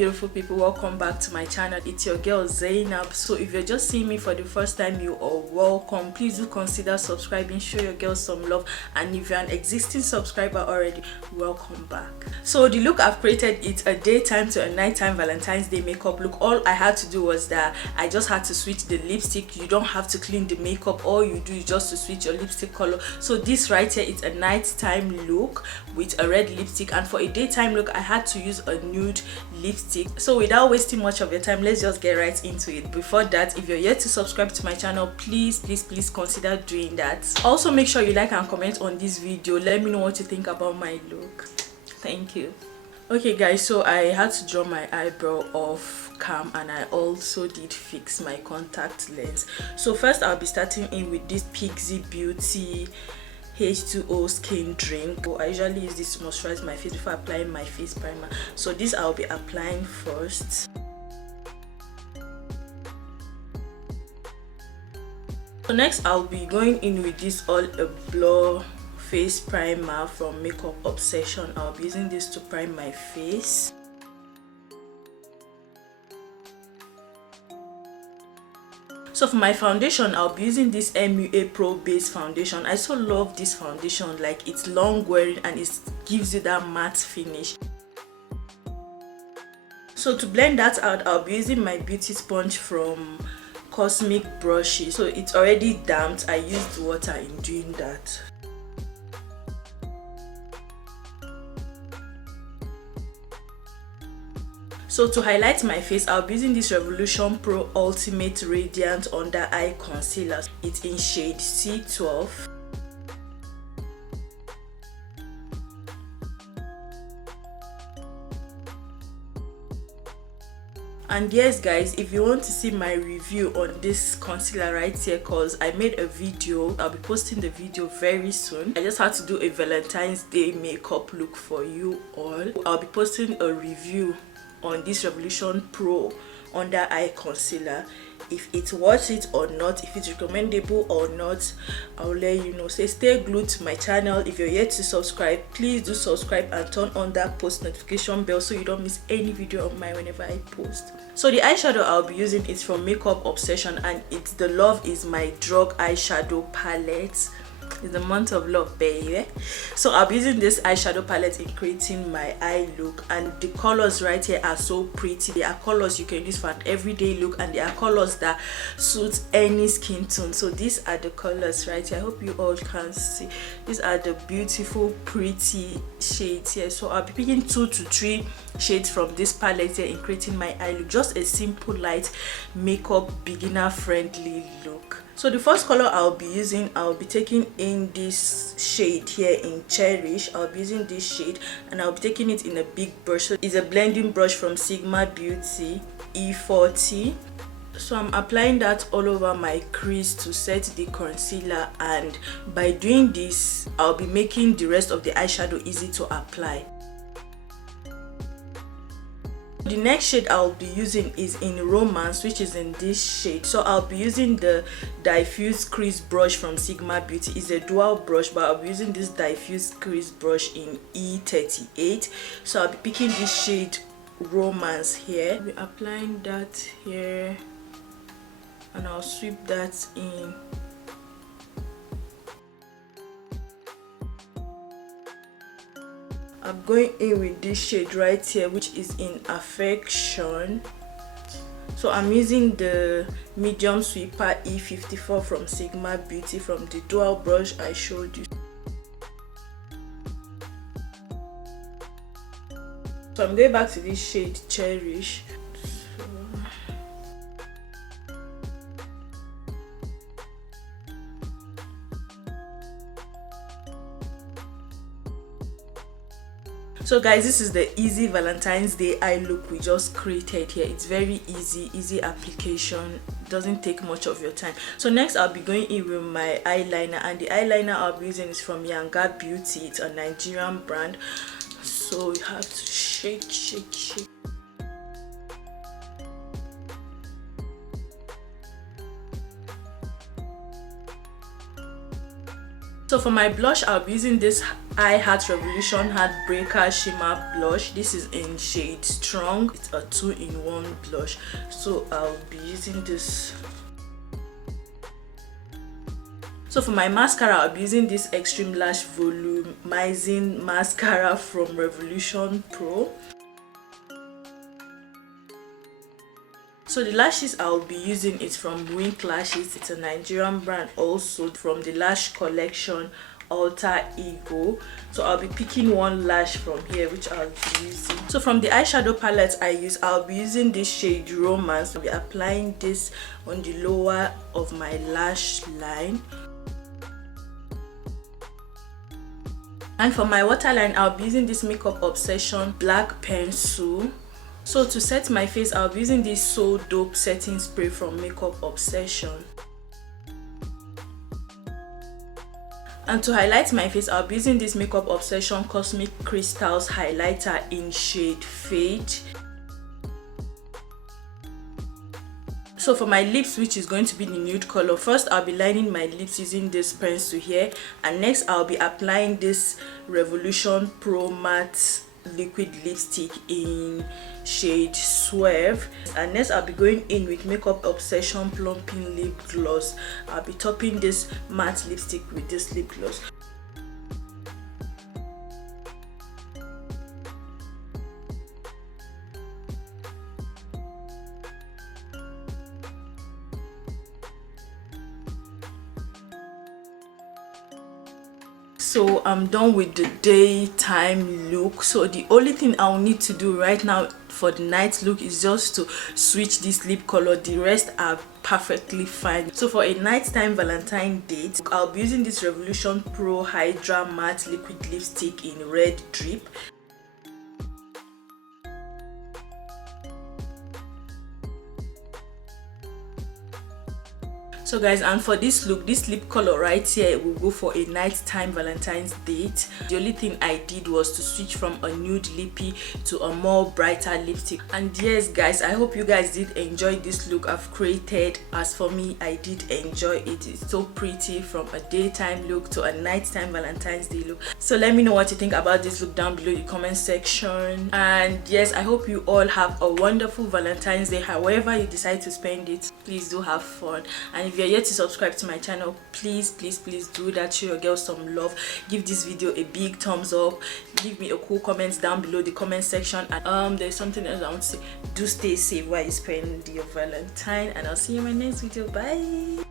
beautiful people, welcome back to my channel. It's your girl Zainab. So if you're just seeing me for the first time, you are welcome. Please do consider subscribing, show your girl some love, and if you're an existing subscriber already, welcome back. So the look I've created, it's a daytime to a nighttime Valentine's Day makeup look. All I had to do was that I just had to switch the lipstick. You don't have to clean the makeup, all you do is just to switch your lipstick color. So this right here is a nighttime look with a red lipstick, and for a daytime look I had to use a nude lipstick. So without wasting much of your time, let's just get right into it. Before that, if you're yet to subscribe to my channel, please consider doing that. Also, make sure you like and comment on this video. Let me know what you think about my look. Thank you. Okay guys, so I had to draw my eyebrow off cam, and I also did fix my contact lens. So first I'll be starting in with this Pixie Beauty H2O skin drink. I usually use this to moisturize my face before applying my face primer. So this I'll be applying first. So next I'll be going in with this All a Blur face primer from Makeup Obsession. I'll be using this to prime my face. So for my foundation, I'll be using this MUA Pro Base foundation. I so love this foundation, like it's long wearing and it gives you that matte finish. So to blend that out, I'll be using my beauty sponge from Cosmic Brushes. So it's already damped. I used water in doing that. So to highlight my face, I'll be using this Revolution Pro Ultimate Radiant Under Eye Concealer. It's in shade C12. And yes guys, if you want to see my review on this concealer right here, cause I made a video, I'll be posting the video very soon. I just had to do a Valentine's Day makeup look for you all. I'll be posting a review on this Revolution Pro Under Eye Concealer. If it's worth it or not, if it's recommendable or not, I'll let you know. So stay glued to my channel. If you're yet to subscribe, please do subscribe and turn on that post notification bell so you don't miss any video of mine whenever I post. So the eyeshadow I'll be using is from Makeup Obsession, and it's the Love Is My Drug eyeshadow palette. It's the month of love, baby. So I'll be using this eyeshadow palette in creating my eye look, and the colors right here are so pretty. They are colors you can use for an everyday look, and they are colors that suit any skin tone. So these are the colors right here. I hope you all can see. These are the beautiful pretty shades here. So I'll be picking 2 to 3 shades from this palette here in creating my eye look. Just a simple light makeup beginner friendly look. So the first color I'll be using, I'll be taking in this shade here in Cherish. I'll be using this shade and I'll be taking it in a big brush. So it's a blending brush from Sigma Beauty E40. So I'm applying that all over my crease to set the concealer, and by doing this I'll be making the rest of the eyeshadow easy to apply. The next shade I'll be using is in Romance, which is in this shade. So I'll be using the diffuse crease brush from Sigma Beauty. It's a dual brush, but I'll be using this diffuse crease brush in E38. So I'll be picking this shade Romance here. I'll be applying that here and I'll sweep that in. I'm going in with this shade right here, which is in Affection. So I'm using the medium sweeper E54 from Sigma Beauty from the dual brush I showed you. So I'm going back to this shade Cherish. So guys, this is the easy Valentine's Day eye look we just created here. It's very easy application, doesn't take much of your time. So next I'll be going in with my eyeliner, and the eyeliner I'll be using is from Yanga Beauty. It's a Nigerian brand, so you have to shake. So for my blush, I'll be using this I Heart Revolution Heartbreaker Shimmer Blush. This is in shade Strong. It's a 2-in-1 blush. So I'll be using this. So for my mascara, I'll be using this Extreme Lash Volumizing Mascara from Revolution Pro. So the lashes I'll be using is from Wink Lashes. It's a Nigerian brand, also from the lash collection Alter Ego. So I'll be picking one lash from here, which I'll be using. So from the eyeshadow palette I'll be using this shade Romance. I'll be applying this on the lower of my lash line. And for my waterline, I'll be using this Makeup Obsession black pencil. So to set my face, I'll be using this So Dope setting spray from Makeup Obsession. And to highlight my face, I'll be using this Makeup Obsession Cosmic Crystals highlighter in shade Fade. So for my lips, which is going to be the nude color, first I'll be lining my lips using this pencil here, and next I'll be applying this Revolution Pro Matte liquid lipstick in shade Swerve, and next I'll be going in with Makeup Obsession Plumping Lip Gloss. I'll be topping this matte lipstick with this lip gloss. So I'm done with the daytime look. So the only thing I'll need to do right now for the night look is just to switch this lip color. The rest are perfectly fine. So for a nighttime Valentine date, I'll be using this Revolution Pro Hydra Matte Liquid Lipstick in Red Drip. So guys, and for this look, this lip color right here will go for a nighttime Valentine's date. The only thing I did was to switch from a nude lippy to a more brighter lipstick. And yes guys, I hope you guys did enjoy this look I've created. As for me, I did enjoy it. It's so pretty, from a daytime look to a nighttime Valentine's Day look. So let me know what you think about this look down below in the comment section. And yes, I hope you all have a wonderful Valentine's Day. However you decide to spend it, please do have fun. And if you're yet to subscribe to my channel, please do that. Show your girl some love. Give this video a big thumbs up. Give me a cool comment down below the comment section. And there's something else I want to say. Do stay safe while you spend your Valentine, and I'll see you in my next video. Bye.